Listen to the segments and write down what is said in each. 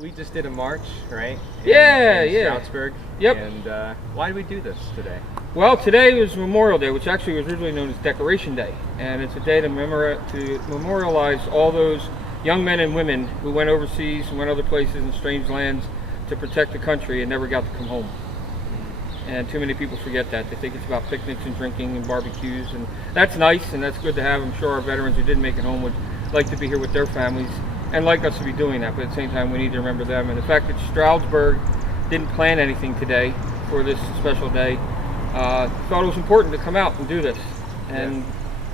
We just did a march, right? Yeah. Stroudsburg. Yep. And why did we do this today? Well, today was Memorial Day, which actually was originally known as Decoration Day, and it's a day to memorialize all those young men and women who went overseas and went other places in strange lands to protect the country and never got to come home. And too many people forget that. They think it's about picnics and drinking and barbecues, and that's nice and that's good to have. I'm sure our veterans who didn't make it home would like to be here with their families and like us to be doing that, but at the same time we need to remember them. And the fact that Stroudsburg didn't plan anything today for this special day, thought it was important to come out and do this. And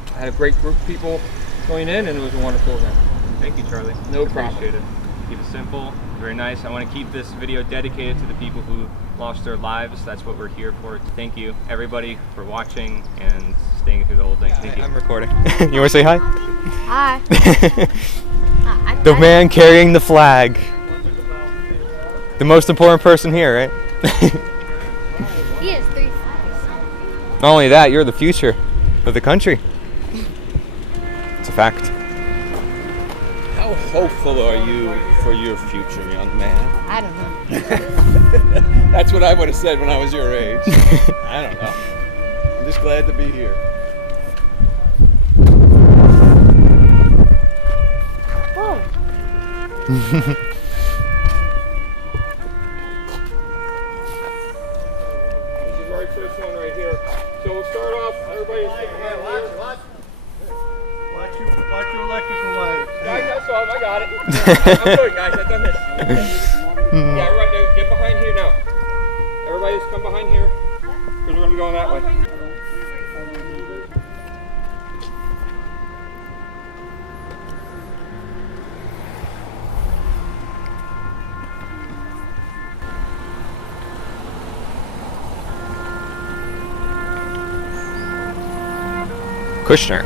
I had a great group of people join in, and it was a wonderful event. Thank you, Charlie. No problem. Appreciate it. Keep it simple, very nice. I want to keep this video dedicated to the people who lost their lives. That's what we're here for. Thank you, everybody, for watching and staying through the whole thing. Thank you. I'm recording. You want to say hi? Hi. The man carrying the flag. The most important person here, right? He has 3 flags. Not only that, you're the future of the country. It's a fact. How hopeful are you for your future, young man? I don't know. That's what I would have said when I was your age. I don't know. I'm just glad to be here. Whoa. This is our first one right here. So we'll start off, everybody is sitting right here. Watch your electrical wires. I saw him, I got it. I'm good, guys, I've done this. Yeah, everybody, get behind here now. Everybody just come behind here, because we're going to be going that way. Kushner.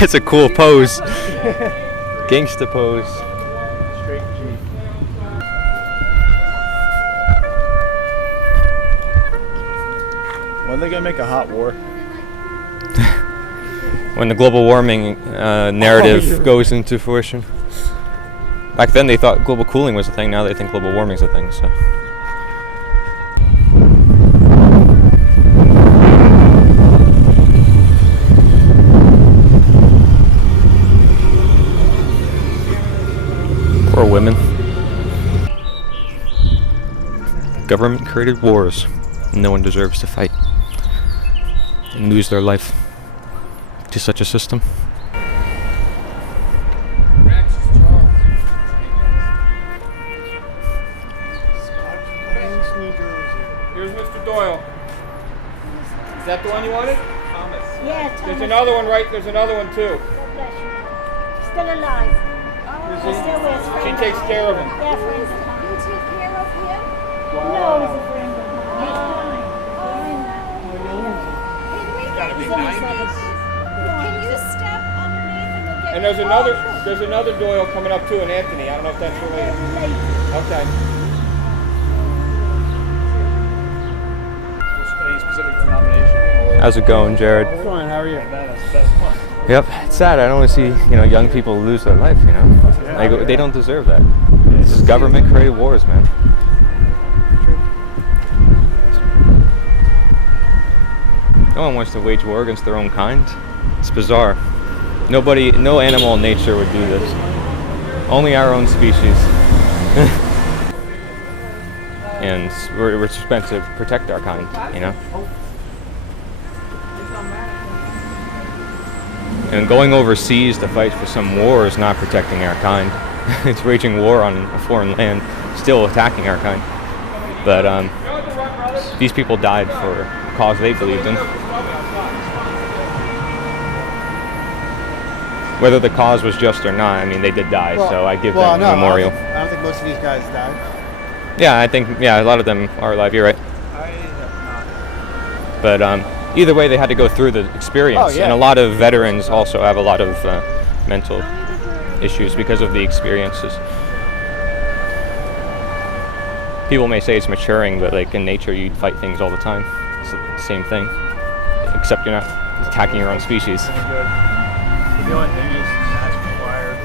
It's a cool pose. Gangsta pose. Straight G. When are they gonna make a hot war? When the global warming narrative goes into fruition. Back then they thought global cooling was a thing, now they think global warming's a thing, so. Poor women. Government created wars. No one deserves to fight and lose their life to such a system. Here's Mr. Doyle. Is that the one you wanted? Thomas. Yeah, Thomas. There's another one, right? There's another one too. God bless you. Still alive. Still with us. She takes care of him. Yeah, friends. You take care of him? No, he's a friend of mine. Can you step underneath and we'll get And there's another Doyle coming up too, and Anthony. I don't know if that's related. Okay. Any specific denomination? How's it going, Jared? Fine, how are you? Yep, it's sad. I don't want to see young people lose their life. Like, they don't deserve that. This is government-created wars, man. No one wants to wage war against their own kind. It's bizarre. No animal in nature would do this. Only our own species. And we're meant to protect our kind, And going overseas to fight for some war is not protecting our kind. It's waging war on a foreign land, still attacking our kind. But these people died for a cause they believed in. Whether the cause was just or not, they did die, so I give them a memorial. I don't think most of these guys died. Yeah, I think, a lot of them are alive, you're right. I have not. But either way, they had to go through the experience. Oh, yeah. And a lot of veterans also have a lot of mental issues because of the experiences. People may say it's maturing, but like in nature, you fight things all the time. It's the same thing, except you're not attacking your own species. Pretty good. So the only thing is that's required.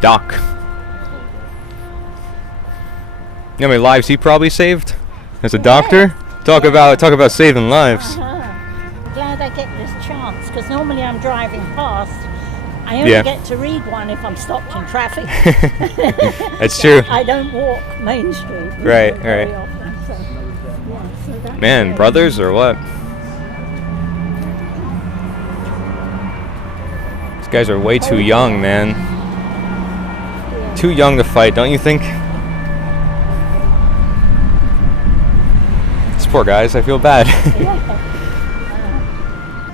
Doc. You know how many lives he probably saved as a doctor? Talk about saving lives. Glad I get this chance, because normally I'm driving past. I only Yeah. get to read one if I'm stopped in traffic. That's true. I don't walk Main Street. Right, very right. often, so, yeah, so that's Man, great. brothers or what? These guys are way too young, man. Too young to fight, don't you think? These poor guys, I feel bad.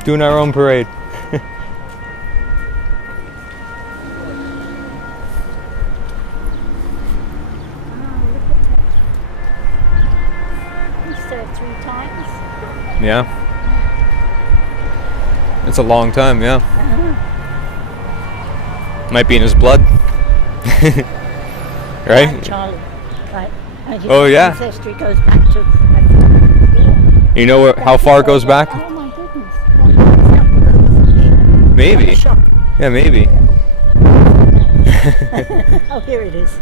Doing our own parade. He's served 3 times. Yeah. It's a long time, yeah. Might be in his blood. Right? Like Charlie. Right. And his Oh, yeah. ancestry goes back to. You know how far it goes back? Oh my goodness. It's not over from here. Maybe. The shop. Yeah, maybe. Oh, here it is.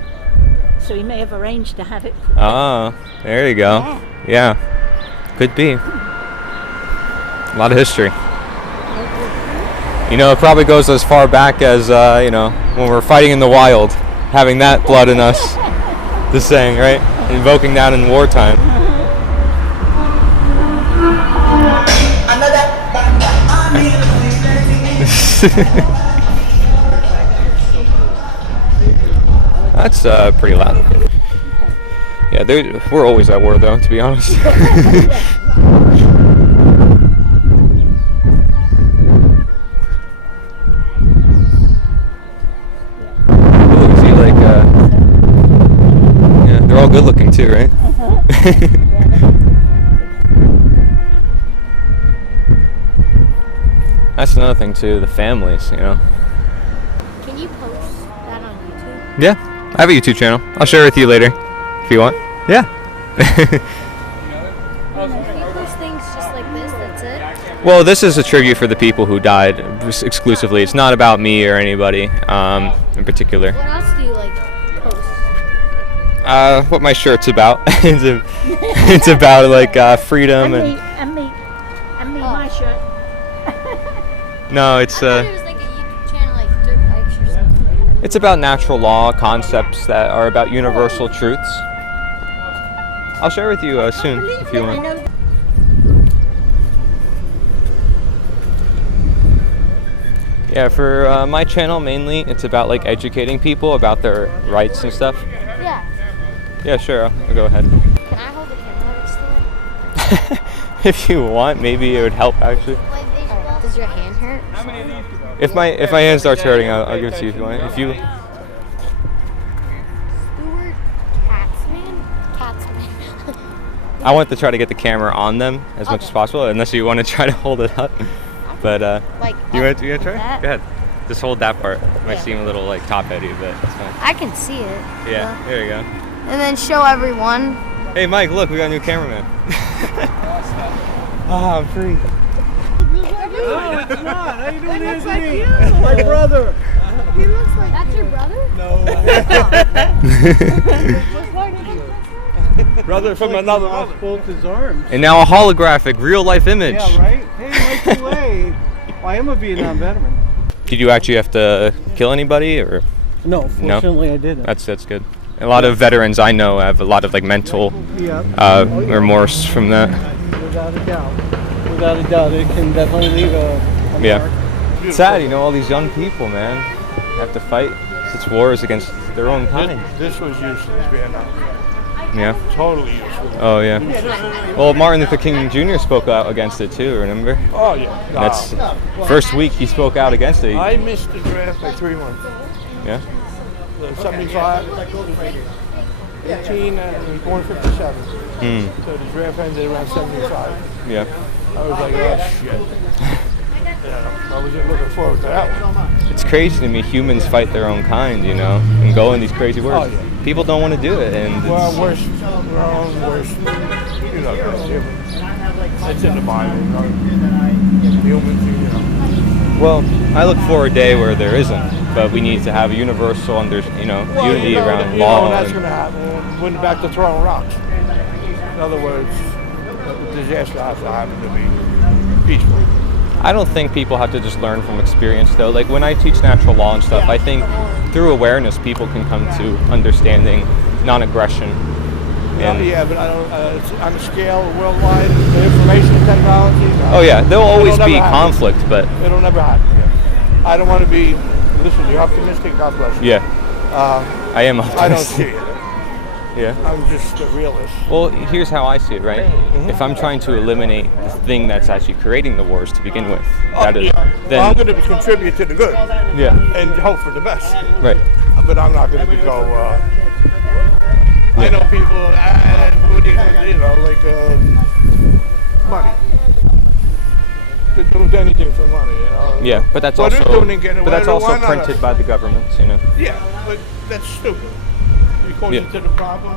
So he may have arranged to have it. Ah, there you go. Yeah. Could be. A lot of history. You know, it probably goes as far back as, you know, when we're fighting in the wild, having that blood in us. The saying, right? Invoking that in wartime. That's pretty loud. Yeah, we're always at war, though, to be honest. Ooh, see, like, yeah, they're all good looking too, right? That's another thing too, the families, you know. Can you post that on YouTube? Yeah, I have a YouTube channel. I'll share it with you later, if you want. Yeah. Can you post things just like this? That's it? Well, this is a tribute for the people who died exclusively. It's not about me or anybody in particular. What else do you like post? What my shirt's about. It's about like freedom and. And me, my shirt. No, it's I thought it was like a YouTube channel, like dirt bikes or something. it's about natural law concepts that are about universal truths. I'll share with you soon if you want. Yeah, for my channel mainly, it's about like educating people about their rights and stuff. Yeah. Yeah, sure. I'll go ahead. Can I hold the camera still? If you want, maybe it would help actually. Does your hand hurt? If my hand starts hurting, I'll give it to you if you want. If you. Stuart Katzman. I want to try to get the camera on them as much as possible, unless you want to try to hold it up. But Like you want to try? that? Go ahead. Just hold that part. Might Yeah. seem a little like top heavy, but it's fine. I can see it. Yeah, there you go. And then show everyone. Hey Mike, look, we got a new cameraman. Ah, I'm free. No, it's not. How you doing, Anthony? My brother. He looks like. That's your brother? No. Brother from another mother. Both his arms. And now a holographic, real life image. Yeah, right? Hey, Mikey Way. Well, I am a Vietnam veteran. Did you actually have to kill anybody, or? No, fortunately I didn't. That's good. A lot of veterans I know have a lot of like mental remorse from that. Without a doubt. Without a doubt, it can definitely leave a Yeah. mark. It's sad, you know, all these young people, man, have to fight such wars against their own kind. This was useless, Vietnam. Yeah. Totally useless. Oh yeah. Well, Martin Luther King Jr. spoke out against it too. Remember? Oh, yeah. That's first week he spoke out against it. I missed the draft by 3 months. Yeah. The 75, 18, and was born 57. So the draft ended around 75. Yeah. I was like, oh, shit. I wasn't looking forward to that one. It's crazy to me. Humans fight their own kind, you know, and go in these crazy wars. Oh, yeah. People don't want to do it, and We're our own worst. You know, it's in the Bible. You know, humans, you know. well, I look for a day where there isn't, but we need to have a universal, unity around law. That's going to happen. Went back to throwing rocks. In other words, a disaster has to happen to be peaceful. I don't think people have to just learn from experience, though. Like when I teach natural law and stuff, I think through awareness, people can come to understanding non-aggression. And Yeah, but I don't. It's on a scale worldwide, the information technology. oh yeah, there'll always It'll be never happen. conflict, but It'll never happen. Yeah. I don't want to be. Listen, you're optimistic. God bless you. yeah, I am I don't optimistic. see it. Yeah. I'm just a realist. Well, here's how I see it, right? If I'm trying to eliminate the thing that's actually creating the wars to begin with, that is, then I'm going to contribute to the good yeah, and hope for the best. right. But I'm not going to go. I know people. Money. They do anything for money, you know. Yeah, but that's Well, they're also doing it, getting but that's away, also why not? printed by the governments, you know. Yeah, but that's stupid. You close Yeah. to the problem.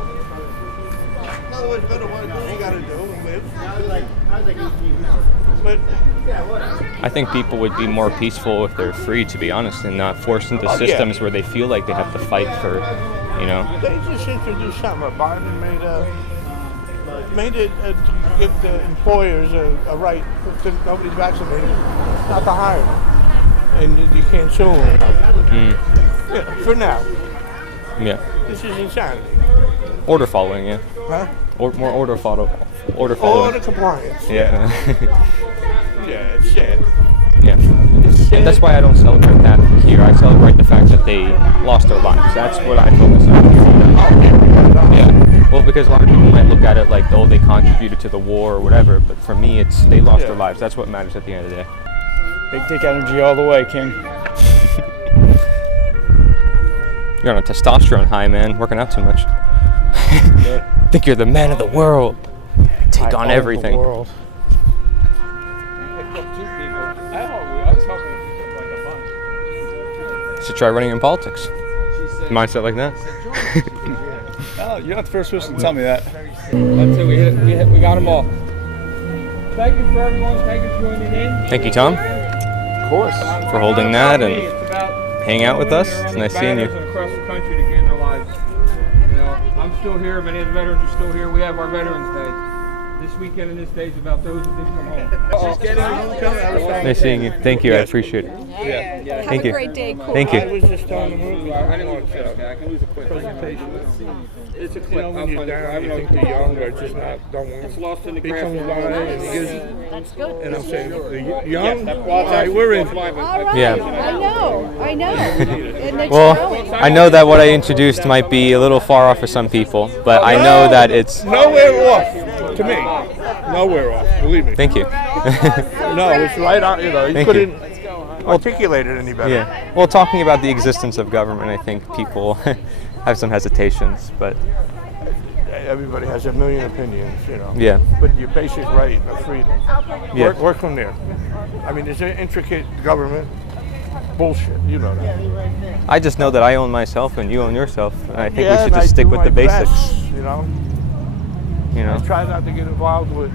In other words, better what you got to do and live. But I think people would be more peaceful if they're free, to be honest, and not forced into Oh, yeah. systems where they feel like they have to fight for, you know. they just introduced something. Biden made it to give the employers a right, if nobody's vaccinated, not to hire them. And you can't sue them. Yeah, for now. Yeah. This is insanity. Order following, yeah. Huh? Or more order following. Order compliance. Yeah. Yeah, it's sad. Yeah. And that's why I don't celebrate that here. I celebrate the fact that they lost their lives. That's what I focus on here. Yeah. Well, because a lot of people might look at it like, oh, they contributed to the war or whatever, but for me, it's they lost their lives. That's what matters at the end of the day. Big dick energy all the way, King. You're on a testosterone high, man. Working out too much. Think you're the man of the world. Take on everything. I was hoping like a bunch. Should try running in politics. Mindset like that. Oh, you're not the first person to tell me that. That's it. We got them all. Thank you for everyone. Thank you for joining in. Thank you, Tom, Of course. for holding that and It's about hang out with us. It's nice seeing you. veterans across the country to gain their lives. You know, I'm still here. Many of the veterans are still here. We have our Veterans Day. This weekend and this day is about those who didn't come home. Nice seeing you. Thank you. I appreciate it. Yeah. Thank you. Great day. Cool. Thank I you. was just telling the movie. I didn't want to say okay. I can lose a quick Presentation. It's a clip. You know, when you're down, you think the young are just not, don't want It's to. lost in the He craft. comes by and he gives, That's good. and I'm saying, the young, all right, we're in. All right. Yeah. I know. And it's Well, growing. I know that what I introduced might be a little far off for some people, but I know that it's. Nowhere off, to me. Nowhere off, believe me. Thank you. No, it's right on, you know, you Thank you. couldn't articulate it any better. Yeah. Well, talking about the existence of government, I think people have some hesitations, but Everybody has a million opinions, you know. yeah. But your basic right of freedom. Yeah. Work from there. I mean, there's an intricate government bullshit, you know that. I just know that I own myself and you own yourself, and I think we Yeah, should and just I stick do with my the basics. best, you know. You I know, try not to get involved with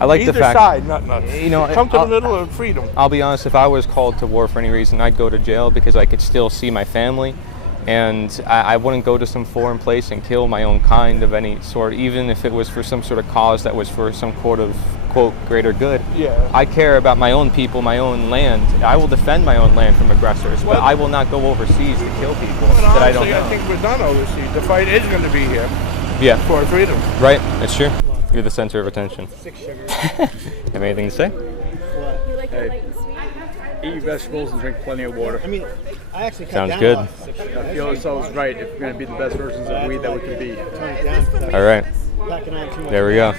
I like either the fact. side, not nuts. You know, come to I'll- the middle of freedom. I'll be honest, if I was called to war for any reason, I'd go to jail because I could still see my family, and I wouldn't go to some foreign place and kill my own kind of any sort, even if it was for some sort of cause that was for some sort of, quote, greater good. Yeah. I care about my own people, my own land. I will defend my own land from aggressors, but I will not go overseas to kill people But that I don't honestly, know. I think we're done overseas. The fight is going to be here Yeah, for freedom. right, that's true. You're the center of attention. Have anything to say? Eat your vegetables and drink plenty of water. I mean, I actually cut Sounds down good. a lot. 6 sugar. I feel ourselves right if we're going to be the best versions of weed that we can be. Tone it down. All right, Packing on too much. there we go.